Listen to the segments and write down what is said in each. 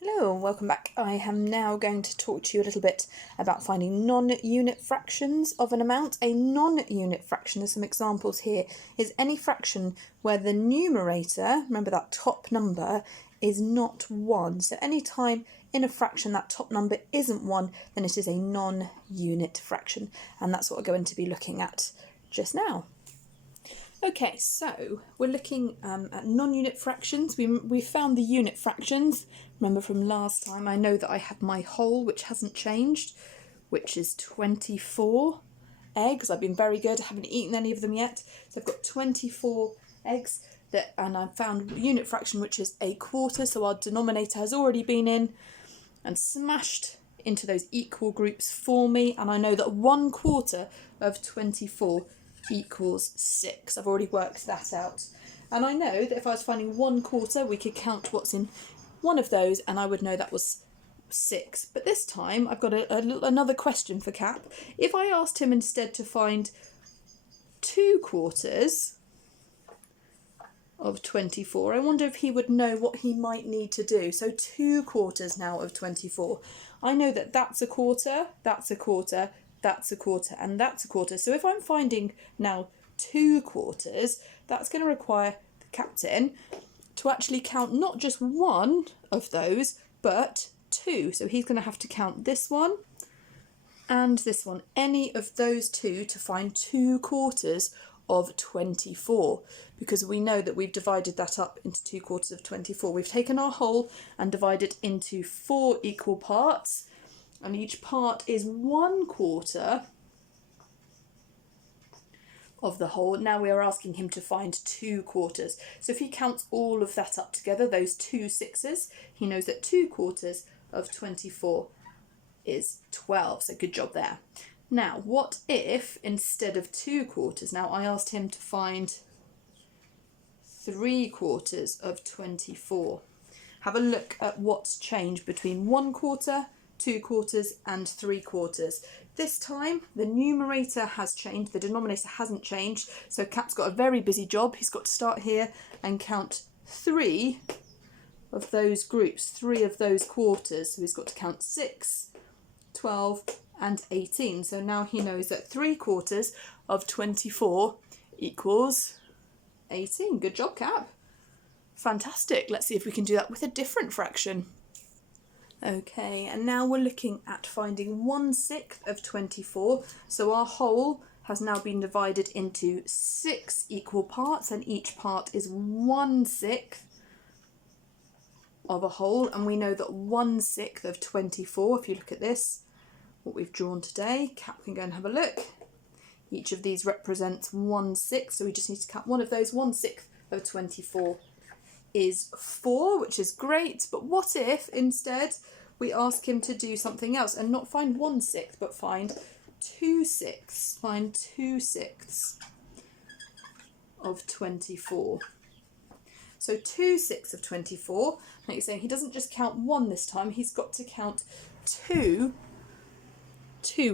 Hello and welcome back. I am now going to talk to you a little bit about finding non-unit fractions of an amount. A non-unit fraction, there's some examples here, is any fraction where the numerator, remember that top number, is not 1. So any time in a fraction that top number isn't 1, then it is a non-unit fraction. And that's what we're going to be looking at just now. Okay, so we're looking at non-unit fractions. We found the unit fractions. Remember from last time, I know that I have my whole, which hasn't changed, which is 24 eggs. I've been very good. I haven't eaten any of them yet. So I've got 24 eggs, and I found unit fraction, which is a quarter. So our denominator has already been in and smashed into those equal groups for me. And I know that 1/4 of 24 equals 6. I've already worked that out. And I know that if I was finding 1/4, we could count what's in one of those and I would know that was 6. But this time I've got another question for Cap. If I asked him instead to find 2/4 of 24, I wonder if he would know what he might need to do. So 2/4 now of 24. I know that that's a quarter, that's a quarter, that's a quarter, and that's a quarter. So if I'm finding now 2/4, that's going to require the captain to actually count not just one of those, but 2. So he's going to have to count this one and this one, any of those 2, to find 2/4 of 24, because we know that we've divided that up into 2/4 of 24. We've taken our whole and divided into 4 equal parts, and each part is 1/4 of the whole. Now we are asking him to find 2/4. So if he counts all of that up together, those 2 6s, he knows that 2/4 of 24 is 12. So good job there. Now, what if instead of 2/4, now I asked him to find 3/4 of 24. Have a look at what's changed between 1/4, 2/4 and 3/4. This time the numerator has changed, the denominator hasn't changed, so Cap's got a very busy job. He's got to start here and count 3 of those groups, 3 of those quarters. So he's got to count 6, 12 and 18. So now he knows that 3/4 of 24 equals 18. Good job, Cap. Fantastic. Let's see if we can do that with a different fraction. Okay, and now we're looking at finding 1/6 of 24. So our whole has now been divided into 6 equal parts, and each part is 1/6 of a whole. And we know that 1/6 of 24, if you look at this, what we've drawn today, Cap can go and have a look. Each of these represents 1/6, so we just need to count one of those. 1/6 of 24 is 4, which is great. But what if instead we ask him to do something else and not find 1/6 but find 2/6? Find 2/6 of 24. So 2/6 of 24, like you're saying, he doesn't just count 1 this time, he's got to count 2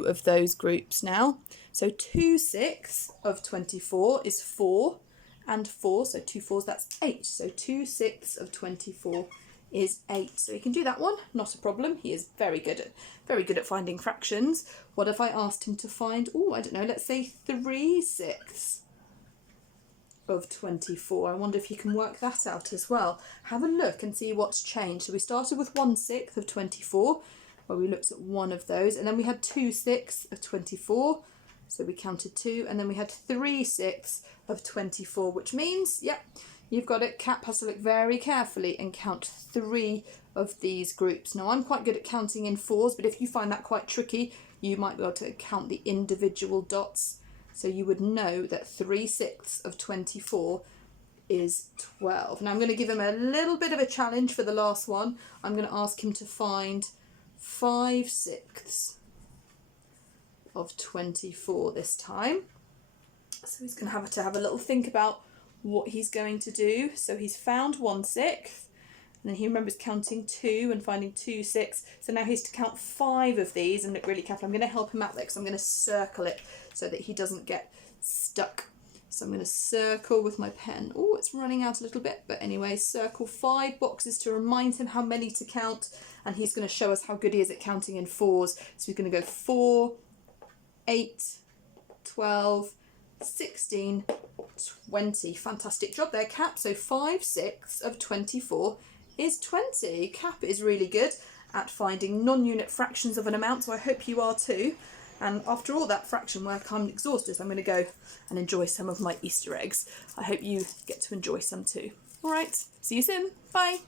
of those groups now. So 2/6 of 24 is 4 and 4, so 2 4s, that's 8. So 2/6 of 24 is 8. So he can do that one, not a problem. He is very good at finding fractions. What if I asked him to find, I don't know, let's say 3/6 of 24. I wonder if he can work that out as well. Have a look and see what's changed. So we started with 1/6 of 24, where we looked at one of those, and then we had 2/6 of 24. So we counted 2, and then we had 3/6 of 24, which means, you've got it. Cap has to look very carefully and count 3 of these groups. Now, I'm quite good at counting in 4s, but if you find that quite tricky, you might be able to count the individual dots. So you would know that 3/6 of 24 is 12. Now, I'm going to give him a little bit of a challenge for the last one. I'm going to ask him to find 5/6 of 24 this time. So he's going to have a little think about what he's going to do. So he's found 1/6, and then he remembers counting 2 and finding 2/6. So now he has to count 5 of these and look really careful. I'm going to help him out there because I'm going to circle it so that he doesn't get stuck. So I'm going to circle with my pen. Oh, it's running out a little bit, but anyway, circle 5 boxes to remind him how many to count, and he's going to show us how good he is at counting in 4s. So he's going to go 4, 8, 12, 16, 20. Fantastic job there, Cap. So 5 6 of 24 is 20. Cap is really good at finding non-unit fractions of an amount, so I hope you are too. And after all that fraction work, I'm exhausted. I'm going to go and enjoy some of my Easter eggs. I hope you get to enjoy some too. All right, see you soon. Bye.